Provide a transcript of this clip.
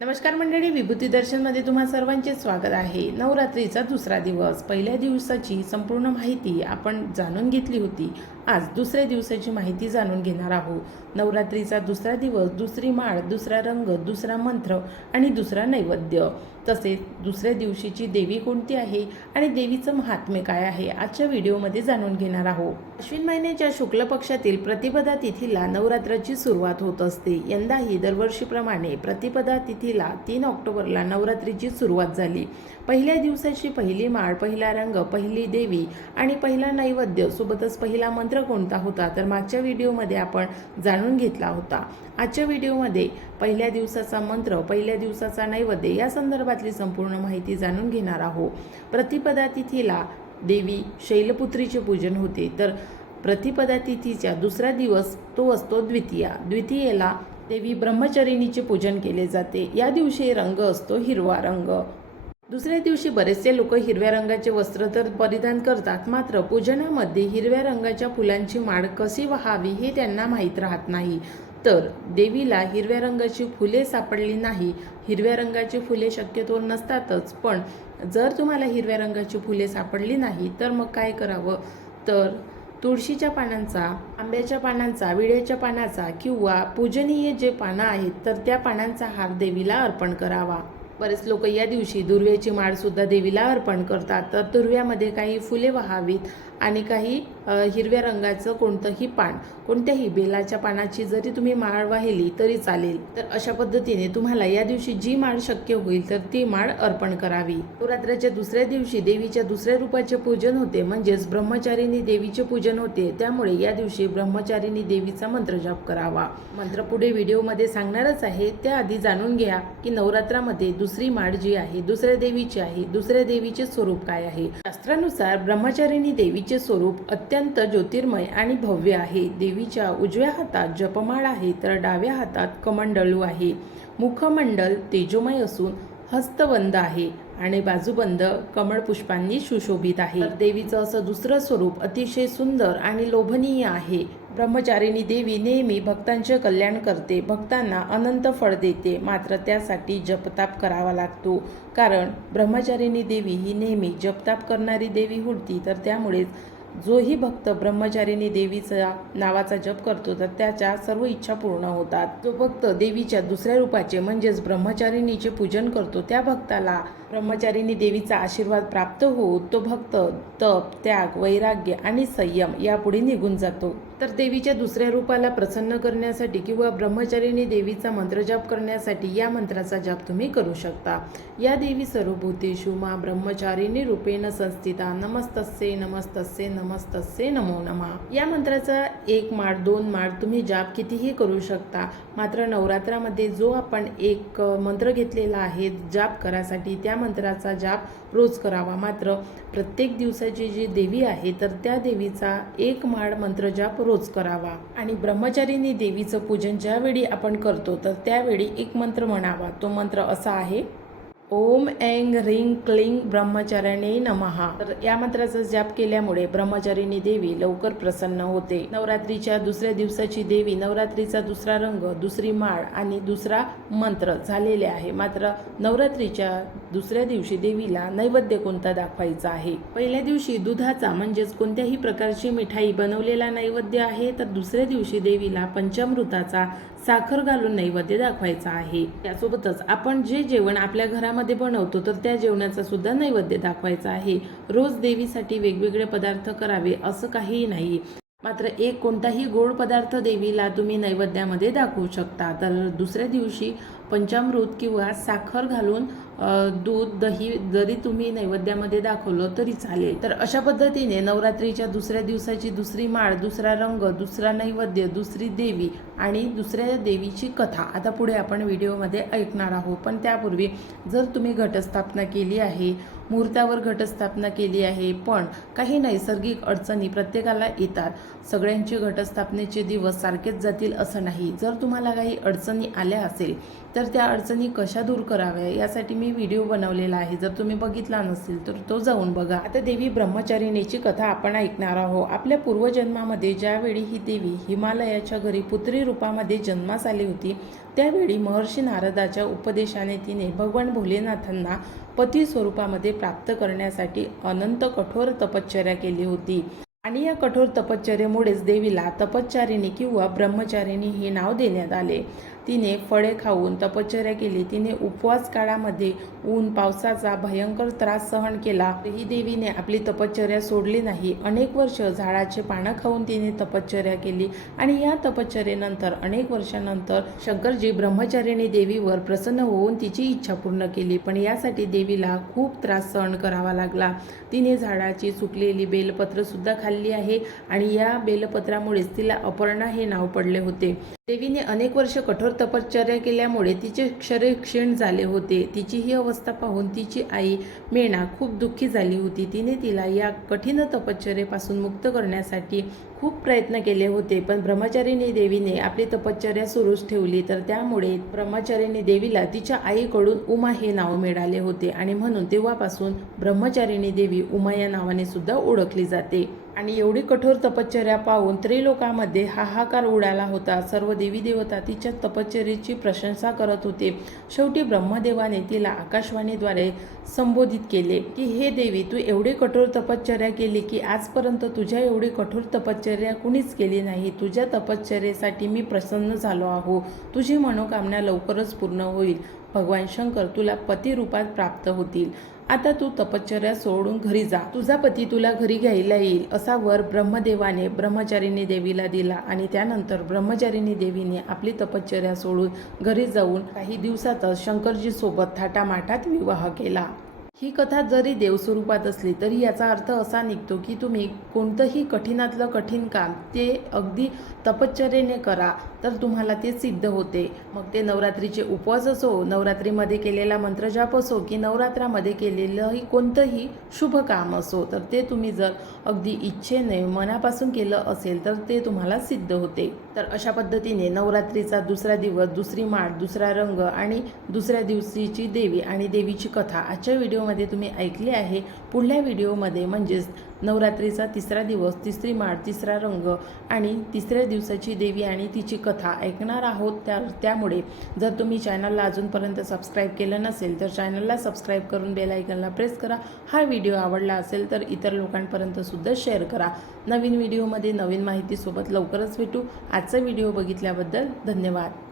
नमस्कार मंडळी विभूती दर्शनमध्ये तुम्हा सर्वांचे स्वागत आहे. नवरात्रीचा दुसरा दिवस. पहिल्या दिवसाची संपूर्ण माहिती आपण जाणून घेतली होती. आज दुसऱ्या दिवसाची माहिती जाणून घेणार आहोत. नवरात्रीचा दुसरा दिवस दुसरी माळ दुसरा रंग दुसरा मंत्र आणि दुसरा नैवेद्य. तसेच दुसऱ्या दिवशीची देवी कोणती आहे आणि देवीचं महात्म्य काय आहे आजच्या व्हिडिओमध्ये जाणून घेणार आहोत. अश्विन महिन्याच्या शुक्ल पक्षातील प्रतिपदा तिथीला नवरात्राची सुरुवात होत असते. यंदाही दरवर्षीप्रमाणे प्रतिपदा तिथी तिथीला तीन ऑक्टोबरला नवरात्रीची सुरुवात झाली. पहिल्या दिवसाची पहिली माळ पहिला रंग पहिली देवी आणि पहिला नैवेद्य सोबतच पहिला मंत्र कोणता होता तर मागच्या व्हिडिओमध्ये आपण जाणून घेतला होता. आजच्या व्हिडिओमध्ये पहिल्या दिवसाचा मंत्र पहिल्या दिवसाचा नैवेद्य या संदर्भातली संपूर्ण माहिती जाणून घेणार आहोत. प्रतिपदा तिथीला देवी शैलपुत्रीचे पूजन होते. तर प्रतिपदा तिथीच्या दुसरा दिवस तो असतो द्वितीया. द्वितीयेला देवी ब्रह्मचारिणीचे पूजन केले जाते. या दिवशी रंग असतो हिरवा रंग. दुसऱ्या दिवशी बरेचसे लोक हिरव्या रंगाचे वस्त्र तर परिधान करतात. मात्र पूजनामध्ये हिरव्या रंगाच्या फुलांची माळ कशी व्हावी हे त्यांना माहीत राहत नाही. तर देवीला हिरव्या रंगाची फुले सापडली नाही. हिरव्या रंगाची फुले शक्यतो नसतातच पण जर तुम्हाला हिरव्या रंगाची फुले सापडली नाही तर मग काय करावं? तर तुळशीच्या पानांचा आंब्याच्या पानांचा विड्याच्या पानाचा किंवा पूजनीय जे पानं आहेत तर त्या पानांचा हार देवीला अर्पण करावा. बरेच लोक या दिवशी दुर्व्याची माळसुद्धा देवीला अर्पण करतात. तर दुर्व्यामध्ये काही फुले व्हावीत. आणि काही हिरव्या रंगाचं कोणतंही पान. कोणत्याही बेलाच्या पानाची जरी तुम्ही माळ वाहिली तरी चालेल. तर अशा पद्धतीने तुम्हाला या दिवशी जी माळ शक्य होईल तर ती माळ अर्पण करावी. नवरात्राच्या दुसऱ्या दिवशी देवीच्या दुसऱ्या रूपाचे पूजन होते म्हणजेच ब्रह्मचारिणी देवीचे पूजन होते. त्यामुळे या दिवशी ब्रह्मचारिणी देवीचा मंत्र जप करावा. मंत्र पुढे व्हिडिओमध्ये सांगणारच आहे. त्याआधी जाणून घ्या की नवरात्रामध्ये दुसरी माळ जी आहे दुसऱ्या देवीची आहे दुसऱ्या देवीचे स्वरूप काय आहे? शास्त्रानुसार ब्रह्मचारिणी देवीचे स्वरूप अत्यंत ज्योतिर्मय आणि भव्य आहे. देवीच्या उजव्या हातात जपमाळ आहे तर डाव्या हातात कमंडलू आहे. मुखमंडल तेजोमय असून हस्तबंद आहे आणि बाजूबंद कमळ पुष्पांनी सुशोभित आहे. देवीचं असं दुसरं स्वरूप अतिशय सुंदर आणि लोभनीय आहे. ब्रह्मचारिणी देवी नेहमी भक्तांचे कल्याण करते. भक्तांना अनंत फळ देते. मात्र त्यासाठी जपताप करावा लागतो. कारण ब्रह्मचारिणी देवी ही नेहमी जपताप करणारी देवी होती तर त्यामुळेच जोही भक्त ब्रह्मचारिणी देवीचा नावाचा जप करतो तर त्याच्या सर्व इच्छा पूर्ण होतात. जो भक्त देवीच्या दुसऱ्या रूपाचे म्हणजेच ब्रह्मचारिणीचे पूजन करतो त्या भक्ताला ब्रह्मचारिणी देवीचा आशीर्वाद प्राप्त होऊन तो भक्त तप त्याग वैराग्य आणि संयम यापुढे निघून जातो. तर देवीच्या दुसऱ्या रूपाला प्रसन्न करण्यासाठी किंवा ब्रह्मचारिणी देवीचा मंत्रजाप करण्यासाठी या मंत्राचा जाप तुम्ही करू शकता. या देवी सर्वभूतेषु मा ब्रह्मचारिणी रूपेण संस्थिता नमस्तस्ये नमस्तस्ये नमस्तस्ये नमो नमा. या मंत्राचा एक माळ दोन माळ तुम्ही जाप कितीही करू शकता. मात्र नवरात्रामध्ये जो आपण एक मंत्र घेतलेला आहे जाप करासाठी त्या मंत्राचा जाप रोज करावा. मात्र प्रत्येक दिवसाची जी देवी आहे तर त्या देवीचा एक माळ मंत्र जाप रोज करावा. आणि ब्रह्मचारिणी देवीचं पूजन ज्यावेळी आपण करतो तर त्यावेळी एक मंत्र म्हणावा. तो मंत्र असा आहे ओम ऐंग ह्रीं क्लिंग ब्रह्मचार्याने नमहा तर या मंत्राचा जाप केल्यामुळे ब्रह्मचारिणी देवी लवकर प्रसन्न होते. नवरात्रीच्या दुसऱ्या दिवसाची देवी नवरात्रीचा दुसरा रंग दुसरी माळ आणि दुसरा मंत्र झालेले आहे. मात्र नवरात्रीच्या दुसऱ्या दिवशी देवीला नैवेद्य कोणता दाखवायचा आहे? पहिल्या दिवशी दुधाचा म्हणजेच कोणत्याही प्रकारची मिठाई बनवलेला नैवेद्य आहे तर दुसऱ्या दिवशी देवीला पंचामृताचा साखर घालून नैवेद्य दाखवायचा आहे. त्यासोबतच आपण जे जेवण आपल्या घरामध्ये बनवतो तर त्या जेवणाचा सुद्धा नैवेद्य दाखवायचा आहे. रोज देवीसाठी वेगवेगळे पदार्थ करावे असं काहीही नाही. मात्र एक कोणताही गोड पदार्थ देवीला तुम्ही नैवेद्यामध्ये दाखवू शकता. तर दुसऱ्या दिवशी पंचामृत किंवा साखर घालून दूध दही जरी तुम्ही नैवेद्यामध्ये दाखवलं तरी चालेल. तर अशा पद्धतीने नवरात्रीच्या दुसऱ्या दिवसाची दुसरी माळ दुसरा रंग दुसरा नैवेद्य दुसरी देवी आणि दुसऱ्या देवीची कथा आता पुढे आपण व्हिडिओमध्ये ऐकणार आहोत. पण त्यापूर्वी जर तुम्ही घटस्थापना केली आहे मुहूर्तावर घटस्थापना केली आहे पण काही नैसर्गिक अडचणी प्रत्येकाला येतात. सगळ्यांचे घटस्थापनेचे दिवस सारखेच जातील असं नाही. जर तुम्हाला काही अडचणी आल्या असेल तर त्या अडचणी कशा दूर कराव्या यासाठी मी व्हिडिओ बनवलेला आहे. जर तुम्ही बघितला नसेल तर तो जाऊन बघा. आता देवी ब्रह्मचारिणीची कथा आपण ऐकणार आहोत. आपल्या पूर्वजन्मामध्ये ज्यावेळी ही देवी हिमालयाच्या घरी पुत्री रूपामध्ये जन्मास आली होती त्यावेळी महर्षी नारदाच्या उपदेशाने तिने भगवान भोलेनाथांना पती स्वरूपामध्ये प्राप्त करण्यासाठी अनंत कठोर तपश्चर्या केली होती. आणि या कठोर तपश्चर्येमुळेच देवीला तपश्चारिणी किंवा ब्रह्मचारिणी हे नाव देण्यात आले. तिने फळे खाऊन तपश्चर्या केली. तिने उपवास काळामध्ये ऊन पावसाचा भयंकर त्रास सहन केला. ही देवीने आपली तपश्चर्या सोडली नाही. अनेक वर्ष झाडाचे पानं खाऊन तिने तपश्चर्या केली आणि या तपश्चर्येनंतर अनेक वर्षानंतर शंकरजी ब्रह्मचारिणी देवीवर प्रसन्न होऊन तिची इच्छा पूर्ण केली. पण यासाठी देवीला खूप त्रास सहन करावा लागला. तिने झाडाची सुकलेली बेलपत्र सुद्धा खाल्ली आहे आणि या बेलपत्रामुळेच तिला अपर्णा हे नाव पडले होते. देवीने अनेक वर्ष कठोर तपश्चर्या केल्यामुळे तिचे शरीर क्षीण झाले होते. तिची ही अवस्था पाहून तिची आई मेणा खूप दुःखी झाली होती. तिने तिला या कठीण तपश्चर्येपासून मुक्त करण्यासाठी खूप प्रयत्न केले होते पण ब्रह्मचारिणी देवीने आपली तपश्चर्या सुरूच ठेवली. तर त्यामुळे ब्रह्मचारिणी देवीला तिच्या आईकडून उमा हे नाव मिळाले होते आणि म्हणून तेव्हापासून ब्रह्मचारिणी देवी उमा या नावाने सुद्धा ओळखली जाते. आणि एवढी कठोर तपश्चर्या पाहून त्रिलोकामध्ये हाहाकार उडाला होता. सर्व देवी देवता तिच्या तपश्चर्येची प्रशंसा करत होते. शेवटी ब्रह्मदेवाने तिला आकाशवाणीद्वारे संबोधित केले की हे देवी तू एवढी कठोर तपश्चर्या केली की आजपर्यंत तुझ्या एवढी कठोर तपश्चर्या कुणीच केली नाही. तुझ्या तपश्चर्येसाठी मी प्रसन्न झालो आहो. तुझी मनोकामना लवकरच पूर्ण होईल. भगवान शंकर तुला पती रूपात प्राप्त होतील. आता तू तपश्चर्या सोडून घरी जा. तुझा पती तुला घरी घ्यायला येईल असा वर ब्रह्मदेवाने ब्रह्मचारिणी देवीला दिला आणि त्यानंतर ब्रह्मचारिणी देवीने आपली तपश्चर्या सोडून घरी जाऊन काही दिवसातच शंकरजी सोबत थाटामाटात विवाह केला. ही कथा जरी देवस्वरूपात असली तरी याचा अर्थ असा निघतो की तुम्ही कोणतंही कठीणातलं कठीण काम ते अगदी तपश्चर्येने करा तर तुम्हाला ते सिद्ध होते. मग ते नवरात्रीचे उपवास असो नवरात्रीमध्ये केलेला मंत्रजाप असो की नवरात्रामध्ये केलेलंही कोणतंही शुभ काम असो तर ते तुम्ही जर अगदी इच्छेने मनापासून केलं असेल तर ते तुम्हाला सिद्ध होते. तर अशा पद्धतीने नवरात्रीचा दुसरा दिवस दुसरी माळ दुसरा रंग आणि दुसऱ्या दिवशीची देवी आणि देवीची कथा आजच्या व्हिडिओमध्ये तुम्ही ऐकले आहे. पुढल्या व्हिडिओमध्ये म्हणजेच नवरात्रीचा तिसरा दिवस तिसरी माळ तिसरा रंग आणि तिसऱ्या दिवसाची देवी आणि तिची कथा ऐकणार आहोत. त्या त्यामुळे जर तुम्ही चॅनलला अजूनपर्यंत सबस्क्राईब केलं नसेल तर चॅनलला सबस्क्राईब करून बेल आयकनला प्रेस करा. हा व्हिडिओ आवडला असेल तर इतर लोकांपर्यंत सुद्धा शेअर करा. नवीन व्हिडिओमध्ये नवीन माहितीसोबत लवकरच भेटू. आजचा व्हिडिओ बघितल्याबद्दल धन्यवाद.